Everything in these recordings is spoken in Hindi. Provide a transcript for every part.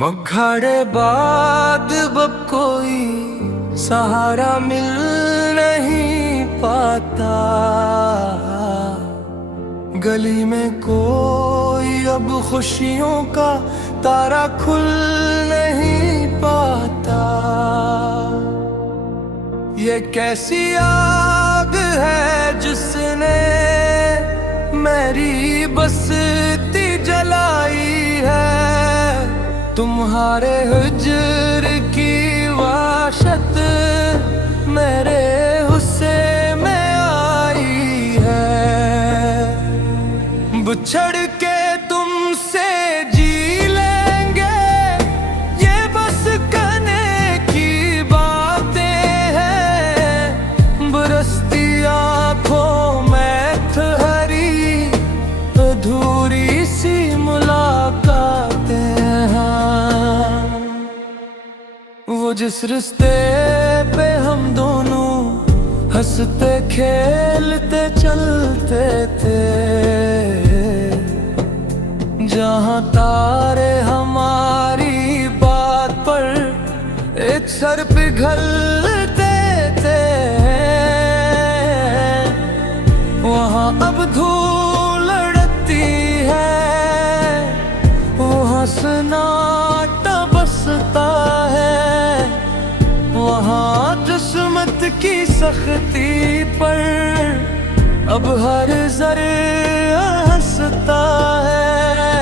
मघाड़े बाद अब कोई सहारा मिल नहीं पाता। गली में कोई अब खुशियों का तारा खुल नहीं पाता। ये कैसी आग है जिसने मेरी बस्ती जलाई है। तुम्हारे हिज्र की वाशत मेरे हुस्से में आई है। बिछड़ के तुमसे जी लेंगे ये बस कहने की बातें हैं। बरसती आंखों में ठहरी अधूरी सी मुलाकातें हैं। वो जिस रिश्ते पे हम दोनों हंसते खेलते चलते थे, जहाँ तारे हमारी बात पर एक सर पिघलते थे, वहाँ अब धूल उड़ती है। वहाँ सन्नाटा बसता है। वहाँ किस्मत की सख्ती पर अब हर जरे हंसता है।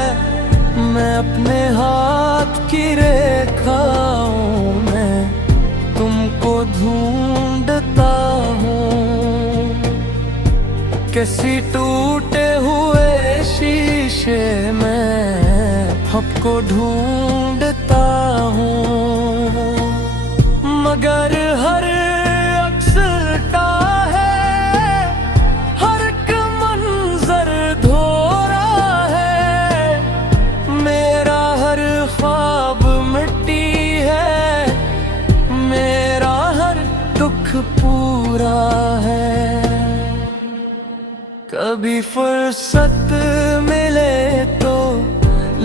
मैं अपने हाथ की रेखाओं में तुमको ढूंढता हूँ। किसी टूटे हुए शीशे में आपको ढूंढता हूँ। मगर हर अक्स का है, हर एक मंजर धोरा है। मेरा हर ख्वाब मिट्टी है, मेरा हर दुख पूरा है। कभी फुर्सत मिले तो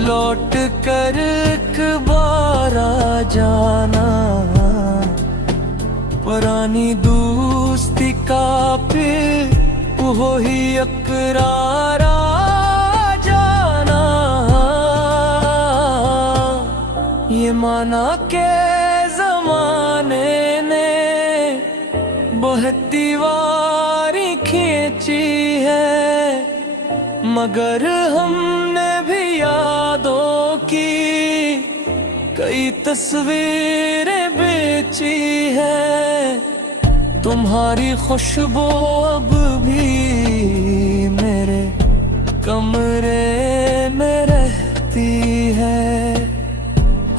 लौट कर एक बार आ जाना। पुरानी दोस्ती का फिर वो ही इकरार आ जाना। ये माना के जमाने ने बहती वारी खींची है, मगर हमने भी यादों की कई तस्वीरें बेची है। तुम्हारी खुशबू अब भी मेरे कमरे में रहती है।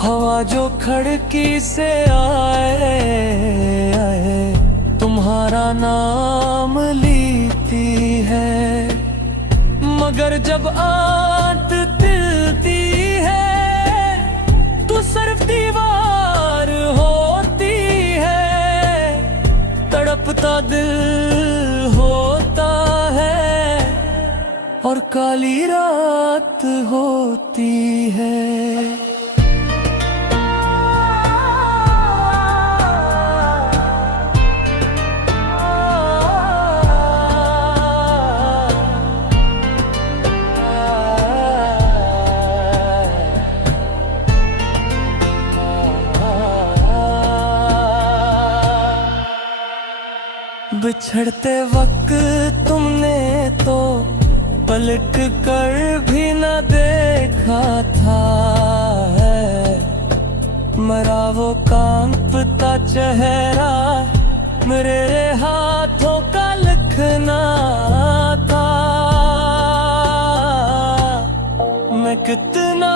हवा जो खिड़की से आए तुम्हारा नाम लेती है। मगर जब आंट तिलती है तो सिर्फ दीवार होती है। तड़पता दिल होता है और काली रात होती है। बिछड़ते वक्त तुमने तो पलट कर भी न देखा था। मरा वो कांपता चेहरा मेरे हाथों का लिखना था। मैं कितना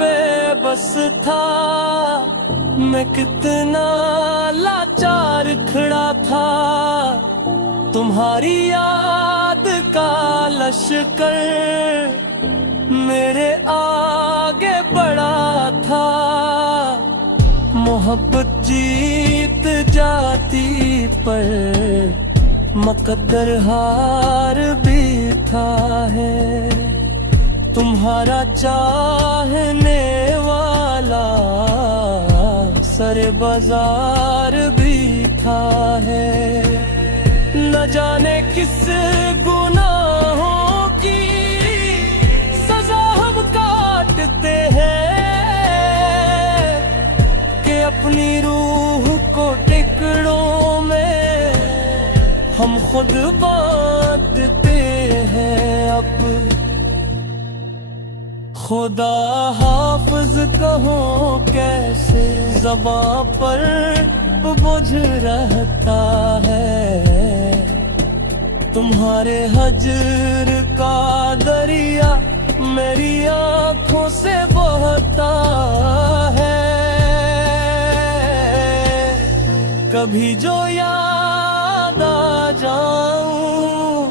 बेबस था, मैं कितना लाचार खड़ा था। तुम्हारी याद का लश्कर मेरे आगे बढ़ा था। मोहब्बत जीत जाती पर मकद्दर हार भी था है। तुम्हारा चाहने वाला सरे बाजार भी था है। न जाने किस गुनाहों की सजा हम काटते हैं कि अपनी रूह को टिकड़ों में हम खुद बांधते हैं। अब खुदा हाफिज कहो कैसे ज़बां पर बोझ रहता है। तुम्हारे हजर का दरिया मेरी आंखों से बहता है। कभी जो याद आ जाऊं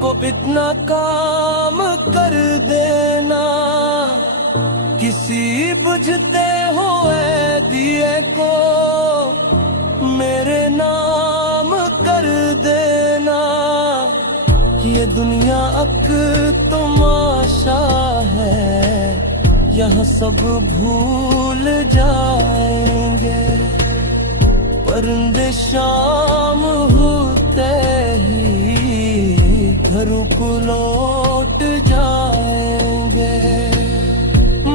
को इतना काम कर देना, किसी बुझते हुए दिए को मेरे नाम कर देना। ये दुनिया अक तमाशा है, यहाँ सब भूल जाएंगे। परिंदे शाम होते ही घरों को लौट जाएंगे,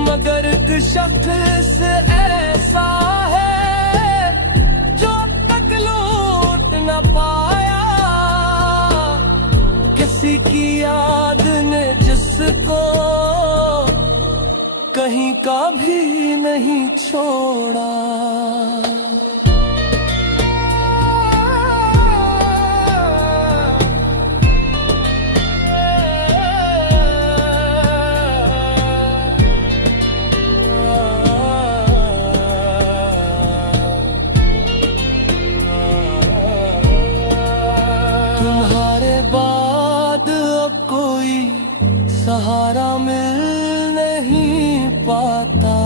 मगर एक शख्स ऐसा है जो तक लौट न पाया। किसी की याद ने जिसको कहीं का भी नहीं छोड़ा। तुम्हारे बाद अब कोई सहारा मिल नहीं पाता,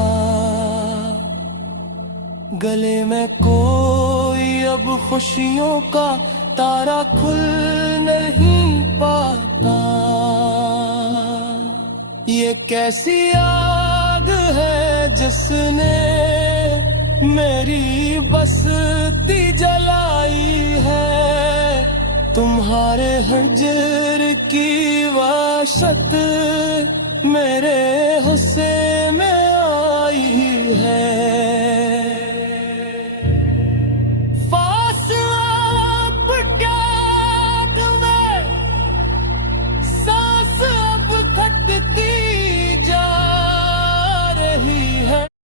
गले में कोई अब खुशियों का तारा खुल नहीं पाता। ये कैसी आग है जिसने मेरी बस्ती जलाई है। तुम्हारे हजर की वहशत मेरे हुस्न